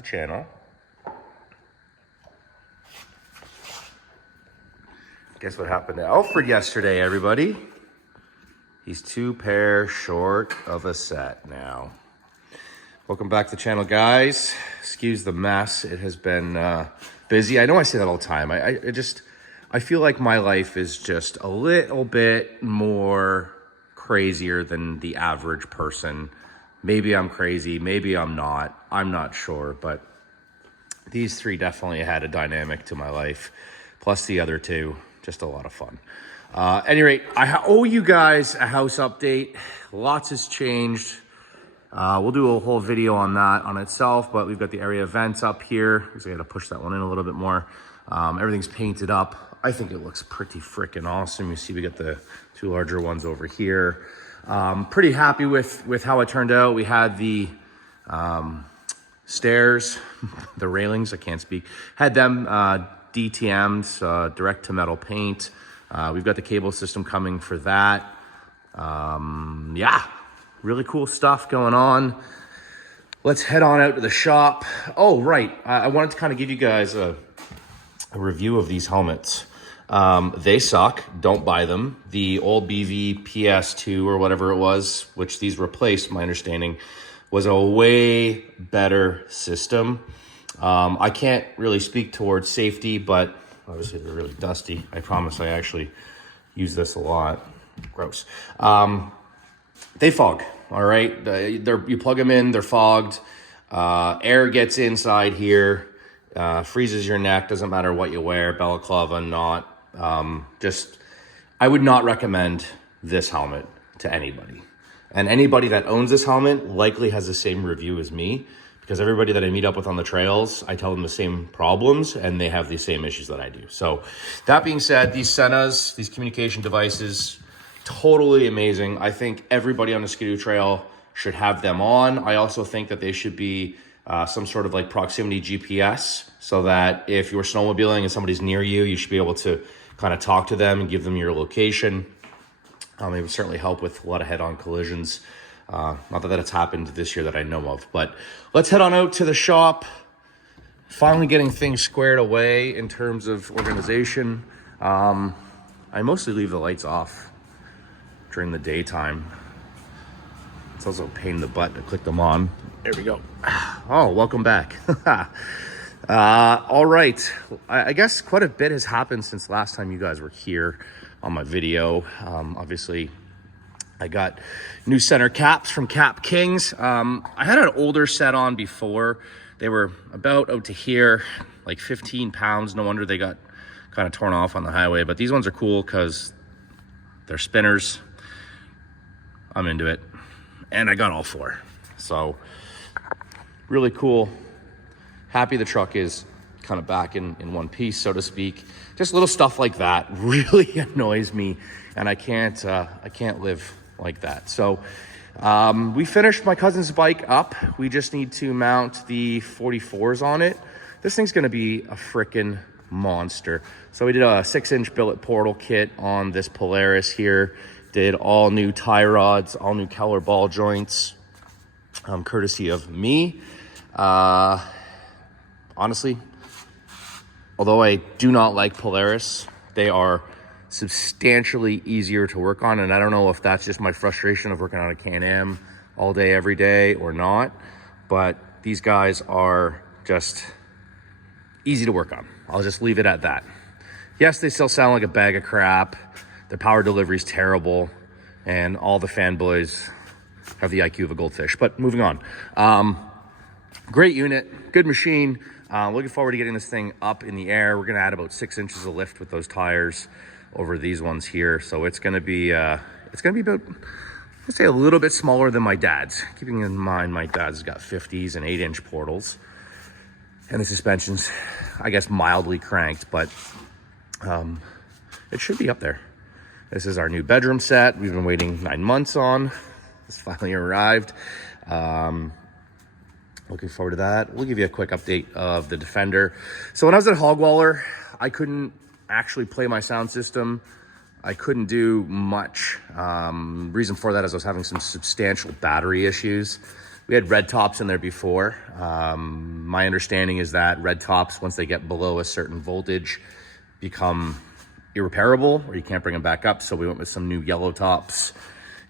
the channel. Guess what happened to Alfred yesterday, everybody? He's 2 pair short of a set now. Welcome back to the channel, guys. Excuse the mess. It has been busy. I know I say that all the time. I feel like my life is just a little bit more crazier than the average person. Maybe I'm crazy, maybe I'm not. I'm not sure, but these 3 definitely had a dynamic to my life. Plus the other 2, just a lot of fun. At any rate, I owe you guys a house update. Lots has changed. We'll do a whole video on that on itself, but we've got the area vents up here. So I got to push that one in a little bit more. Everything's painted up. I think it looks pretty freaking awesome. You see we got the 2 larger ones over here. Pretty happy with how it turned out. We had the stairs, the railings, I can't speak, had them DTM'd, direct to metal paint. We've got the cable system coming for that. Yeah, really cool stuff going on. Let's head on out to the shop. Oh, right. I wanted to kind of give you guys a review of these helmets. They suck. Don't buy them. The old BV PS2 or whatever it was, which these replaced, my understanding, was a way better system. I can't really speak towards safety, but obviously they're really dusty. I promise I actually use this a lot. Gross. They fog, all right? You plug them in, they're fogged. Air gets inside here, freezes your neck, doesn't matter what you wear, balaclava, not. I would not recommend this helmet to anybody. And anybody that owns this helmet likely has the same review as me, because everybody that I meet up with on the trails, I tell them the same problems and they have the same issues that I do. So that being said, these Senas, these communication devices, totally amazing. I think everybody on the Skidoo Trail should have them on. I also think that they should be some sort of like proximity GPS, so that if you're snowmobiling and somebody's near you, you should be able to kind of talk to them and give them your location. It would certainly help with a lot of head-on collisions. Not that it's happened this year that I know of, but let's head on out to the shop. Finally getting things squared away in terms of organization. I mostly leave the lights off during the daytime. It's also a pain in the butt to click them on. There we go. Oh, welcome back. All right. I guess quite a bit has happened since last time you guys were here on my video. Obviously, I got new center caps from Cap Kings. I had an older set on before. They were about out to here, like 15 pounds. No wonder they got kind of torn off on the highway. But these ones are cool because they're spinners. I'm into it. And I got all 4. So really cool. Happy the truck is kind of back in one piece, so to speak. Just little stuff like that really annoys me, and I can't live like that. So we finished my cousin's bike up. We just need to mount the 44s on it. This thing's gonna be a frickin' monster. So we did a 6-inch billet portal kit on this Polaris here. Did all new tie rods, all new Keller ball joints, courtesy of me. Honestly, although I do not like Polaris, they are substantially easier to work on. And I don't know if that's just my frustration of working on a Can-Am all day, every day or not, but these guys are just easy to work on. I'll just leave it at that. Yes, they still sound like a bag of crap. The power delivery is terrible, and all the fanboys have the IQ of a goldfish. But moving on. Great unit, good machine. Looking forward to getting this thing up in the air. We're gonna add about 6 inches of lift with those tires over these ones here. So it's gonna be about, let's say, a little bit smaller than my dad's. Keeping in mind my dad's got 50s and 8-inch portals. And the suspension's, I guess, mildly cranked, but it should be up there. This is our new bedroom set. We've been waiting 9 months on. It's finally arrived. Looking forward to that. We'll give you a quick update of the Defender. So when I was at Hogwaller, I couldn't actually play my sound system. I couldn't do much. Reason for that is I was having some substantial battery issues. We had red tops in there before. My understanding is that red tops, once they get below a certain voltage, become irreparable, or you can't bring them back up. So we went with some new yellow tops,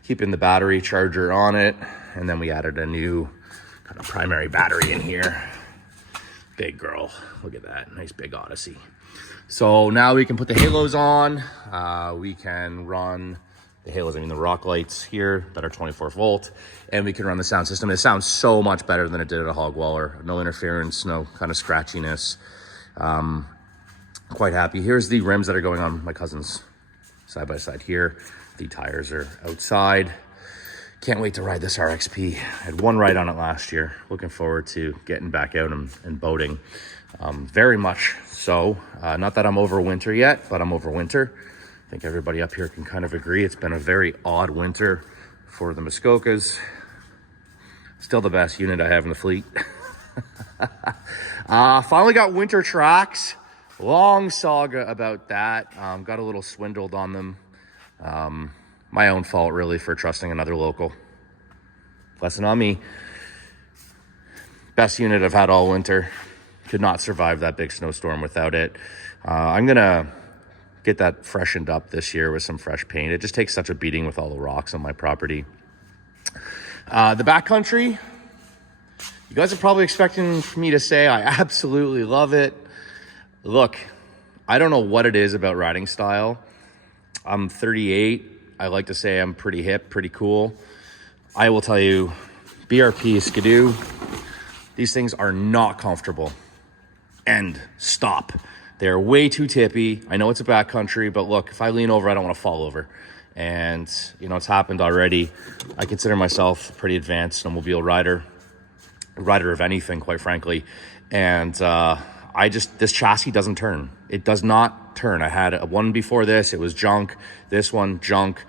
keeping the battery charger on it. And then we added a new kind of primary battery in here. Big girl, look at that, nice big Odyssey. So now we can put the halos on. We can run the halos, I mean the rock lights here that are 24 volt, and we can run the sound system. It sounds so much better than it did at a hog waller. No interference, no kind of scratchiness. Quite happy. Here's the rims that are going on my cousin's side by side here. The tires are outside. Can't wait to ride this RXP. I had one ride on it last year. Looking forward to getting back out and boating. Very much so. Not that I'm over winter yet, but I'm over winter. I think everybody up here can kind of agree. It's been a very odd winter for the Muskokas. Still the best unit I have in the fleet. Finally got winter tracks. Long saga about that. Got a little swindled on them. My own fault, really, for trusting another local. Lesson on me. Best unit I've had all winter. Could not survive that big snowstorm without it. I'm going to get that freshened up this year with some fresh paint. It just takes such a beating with all the rocks on my property. The backcountry, you guys are probably expecting me to say I absolutely love it. Look, I don't know what it is about riding style. I'm 38. I like to say I'm pretty hip, pretty cool. I will tell you, BRP, Skidoo, these things are not comfortable. End. Stop. They're way too tippy. I know it's a backcountry, but look, if I lean over, I don't want to fall over. And, you know, it's happened already. I consider myself a pretty advanced snowmobile rider of anything, quite frankly. And this chassis doesn't turn. It does not turn. I had one before this. It was junk. This one, junk.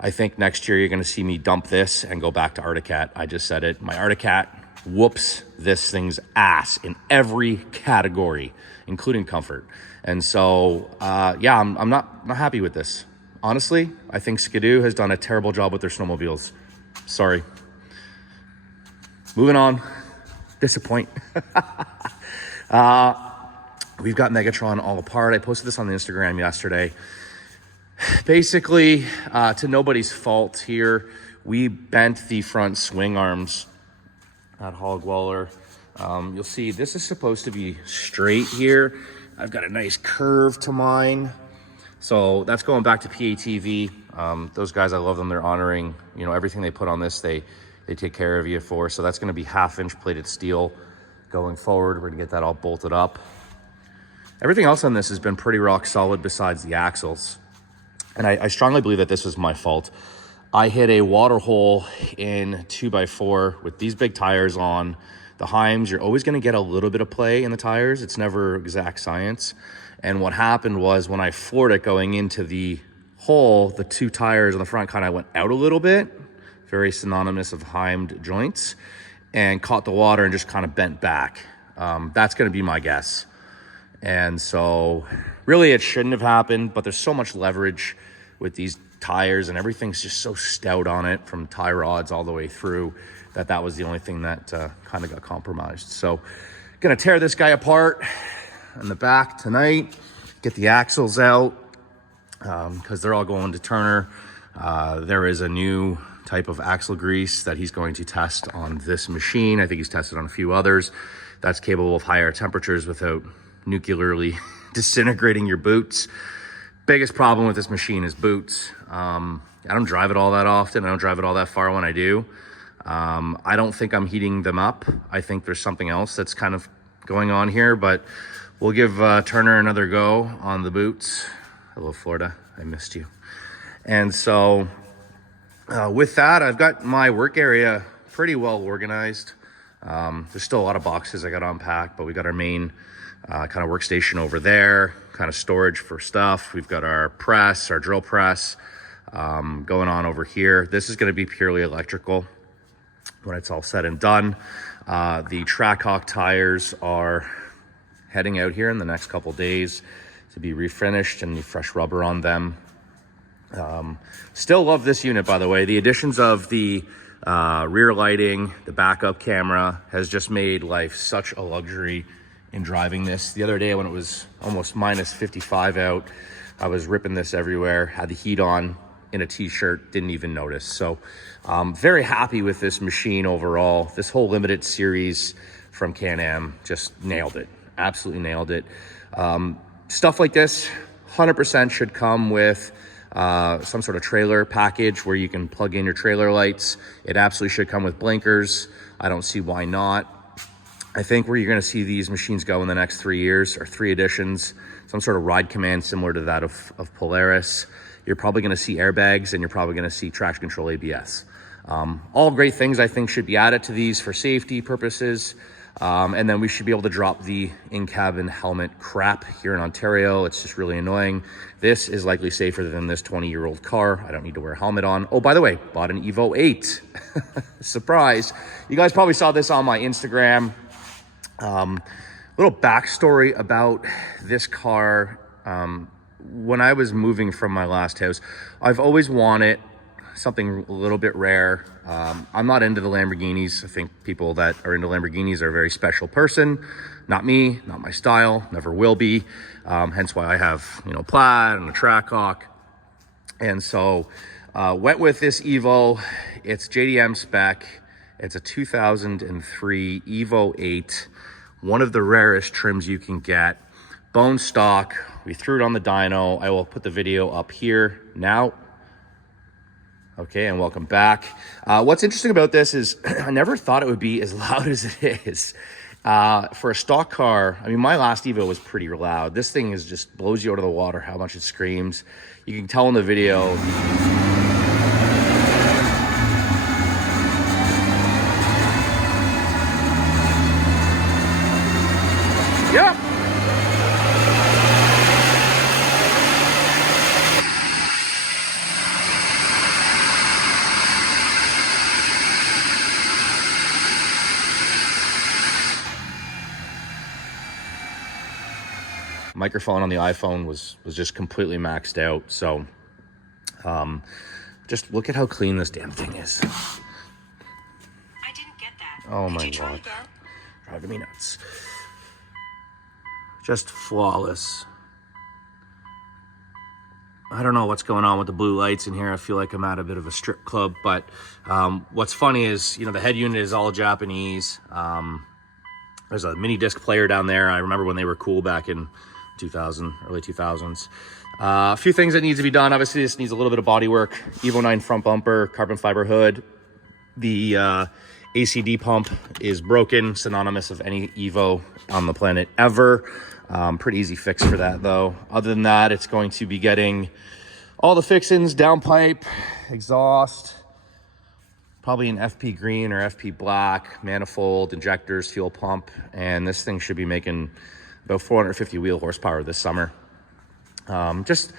I think next year you're going to see me dump this and go back to Arctic Cat. I just said it. My Arctic Cat whoops this thing's ass in every category, including comfort. And so, yeah, I'm not happy with this. Honestly, I think Skidoo has done a terrible job with their snowmobiles. Sorry. Moving on. Disappoint. We've got MegaTron all apart. I posted this on the Instagram yesterday. Basically, to nobody's fault here, we bent the front swing arms at hog waller. You'll see this is supposed to be straight here. I've got a nice curve to mine. So that's going back to PATV. Those guys, I love them. They're honoring, you know, everything they put on this, they take care of you for. So that's going to be 1/2-inch plated steel going forward. We're gonna get that all bolted up. Everything else on this has been pretty rock solid besides the axles. And I strongly believe that this was my fault. I hit a water hole in 2x4 with these big tires on. The Heims, you're always gonna get a little bit of play in the tires. It's never exact science. And what happened was when I floored it going into the hole, the two tires on the front kind of went out a little bit, very synonymous of Heimed joints, and caught the water and just kind of bent back. That's gonna be my guess. And so really it shouldn't have happened, but there's so much leverage with these tires and everything's just so stout on it from tie rods all the way through that was the only thing that kind of got compromised. So gonna tear this guy apart in the back tonight, get the axles out because they're all going to Turner. There is a new type of axle grease that he's going to test on this machine. I think he's tested on a few others. That's capable of higher temperatures without nuclearly disintegrating your boots. Biggest problem with this machine is boots. I don't drive it all that often. I don't drive it all that far when I do. I don't think I'm heating them up. I think there's something else that's kind of going on here, but we'll give Turner another go on the boots. Hello, Florida. I missed you. And so with that, I've got my work area pretty well organized. There's still a lot of boxes I got to unpack, but we got our main kind of workstation over there, kind of storage for stuff. We've got our press, our drill press going on over here. This is going to be purely electrical when it's all said and done. The Trackhawk tires are heading out here in the next couple days to be refinished and fresh rubber on them. Still love this unit, by the way. The additions of the rear lighting, the backup camera has just made life such a luxury in driving this. The other day when it was almost minus 55 out, I was ripping this everywhere, had the heat on in a t-shirt, didn't even notice. So very happy with this machine overall. This whole limited series from Can-Am just nailed it, absolutely nailed it. Stuff like this 100% should come with some sort of trailer package where you can plug in your trailer lights. It absolutely should come with blinkers. I don't see why not. I think where you're going to see these machines go in the next 3 years or 3 editions, some sort of ride command similar to that of Polaris. You're probably going to see airbags, and you're probably going to see traction control ABS. All great things I think should be added to these for safety purposes. And then we should be able to drop the in-cabin helmet crap here in Ontario. It's just really annoying. This is likely safer than this 20-year-old car. I don't need to wear a helmet on. Oh, by the way, bought an Evo 8. Surprise. You guys probably saw this on my Instagram. Little backstory about this car. When I was moving from my last house, I've always wanted something a little bit rare. I'm not into the Lamborghinis. I think people that are into Lamborghinis are a very special person. Not me, not my style, never will be. Hence why I have, Plaid and a Trackhawk. And so went with this Evo. It's JDM spec. It's a 2003 Evo 8. One of the rarest trims you can get. Bone stock. We threw it on the dyno. I will put the video up here now. Okay, and welcome back. What's interesting about this is I never thought it would be as loud as it is. For a stock car, I mean, my last Evo was pretty loud. This thing just blows you out of the water how much it screams. You can tell in the video. Yep. Microphone on the iPhone was just completely maxed out. So just look at how clean this damn thing is. I didn't get that. Oh my God. Driving me nuts. Just flawless. I don't know what's going on with the blue lights in here. I feel like I'm at a bit of a strip club, but what's funny is, the head unit is all Japanese. There's a mini disc player down there. I remember when they were cool back in 2000, early 2000s. A few things that needs to be done. Obviously, this needs a little bit of body work. Evo 9 front bumper, carbon fiber hood. The ACD pump is broken, synonymous of any Evo on the planet ever. Pretty easy fix for that, though. Other than that, it's going to be getting all the fixings, downpipe, exhaust, probably an FP green or FP black, manifold, injectors, fuel pump, and this thing should be making about 450 wheel horsepower this summer. Just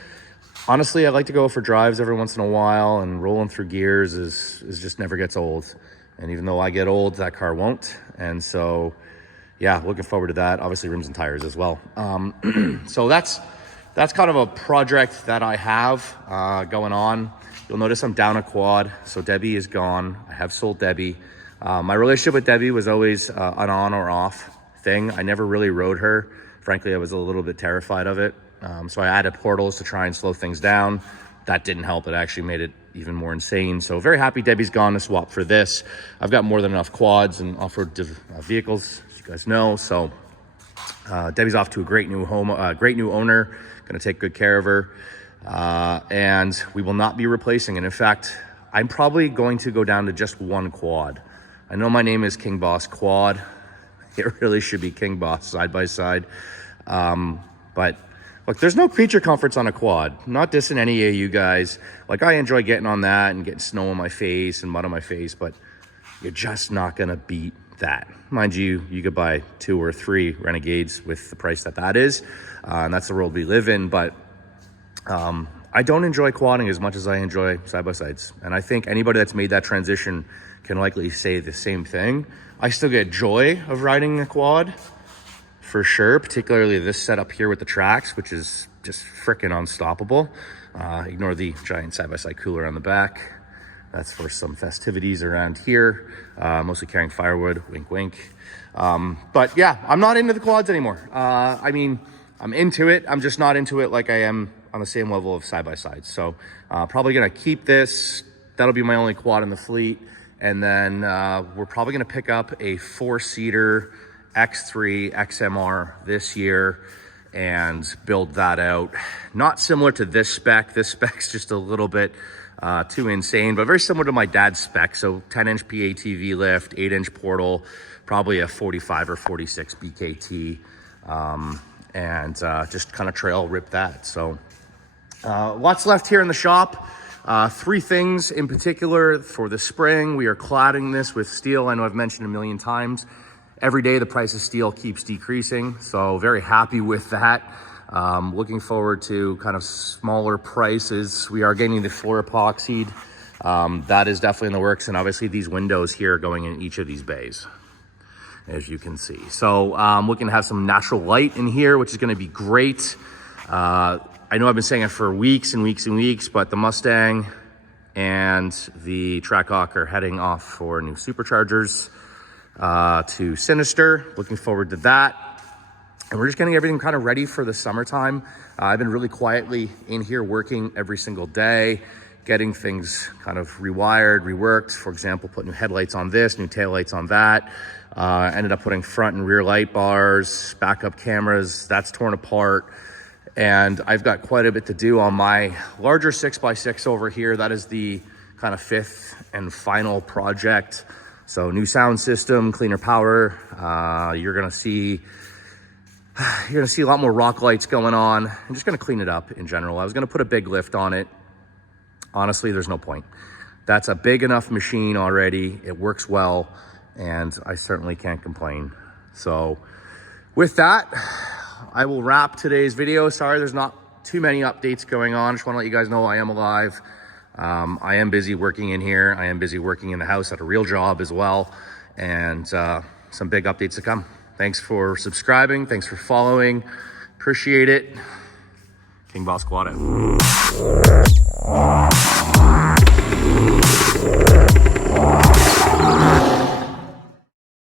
honestly, I like to go for drives every once in a while, and rolling through gears is just never gets old. And even though I get old, that car won't. And so, yeah, looking forward to that. Obviously, rims and tires as well. So that's kind of a project that I have going on. You'll notice I'm down a quad, so Debbie is gone. I have sold Debbie. My relationship with Debbie was always an on or off thing. I never really rode her. Frankly, I was a little bit terrified of it. So I added portals to try and slow things down. That didn't help. It actually made it even more insane. So very happy Debbie's gone to swap for this. I've got more than enough quads and off-road vehicles, as you guys know. So Debbie's off to a great new home, great new owner. Going to take good care of her. And we will not be replacing it. In fact, I'm probably going to go down to just one quad. I know my name is Kingbossquad. It really should be King Boss side by side. But look, there's no creature comforts on a quad. I'm not dissing any of you guys. Like, I enjoy getting on that and getting snow on my face and mud on my face, but you're just not going to beat that. Mind you, you could buy 2 or 3 Renegades with the price that is. And that's the world we live in. But I don't enjoy quadding as much as I enjoy side-by-sides. And I think anybody that's made that transition can likely say the same thing. I still get joy of riding a quad, for sure, particularly this setup here with the tracks, which is just freaking unstoppable. Ignore the giant side-by-side cooler on the back. That's for some festivities around here. Mostly carrying firewood, wink, wink. But yeah, I'm not into the quads anymore. I mean, I'm into it. I'm just not into it like I am on the same level of side-by-side. So probably gonna keep this. That'll be my only quad in the fleet. And then we're probably gonna pick up a 4-seater X3 XMR this year and build that out. Not similar to this spec. This spec's just a little bit too insane, but very similar to my dad's spec. So 10-inch PATV lift, 8-inch portal, probably a 45 or 46 BKT, and just kind of trail rip that. So lots left here in the shop. 3 things in particular for the spring. We are cladding this with steel. I know I've mentioned a million times. Every day the price of steel keeps decreasing, so very happy with that. Looking forward to kind of smaller prices. We are getting the floor epoxied. That is definitely in the works, and obviously these windows here going in each of these bays, as you can see. So looking to have some natural light in here, which is going to be great. I know I've been saying it for weeks and weeks and weeks, but the Mustang and the Trackhawk are heading off for new superchargers to Sinister. Looking forward to that. And we're just getting everything kind of ready for the summertime. I've been really quietly in here working every single day, getting things kind of rewired, reworked. For example, put new headlights on this, new taillights on that. Ended up putting front and rear light bars, backup cameras, that's torn apart. And I've got quite a bit to do on my larger 6x6 over here. That is the kind of 5th and final project. So new sound system, cleaner power. You're gonna see a lot more rock lights going on. I'm just gonna clean it up in general. I was gonna put a big lift on it. Honestly, there's no point. That's a big enough machine already. It works well, and I certainly can't complain. So with that, I will wrap today's video. Sorry, there's not too many updates going on. Just want to let you guys know I am alive. I am busy working in here. I am busy working in the house at a real job as well. And some big updates to come. Thanks for subscribing. Thanks for following. Appreciate it. Kingbossquad out.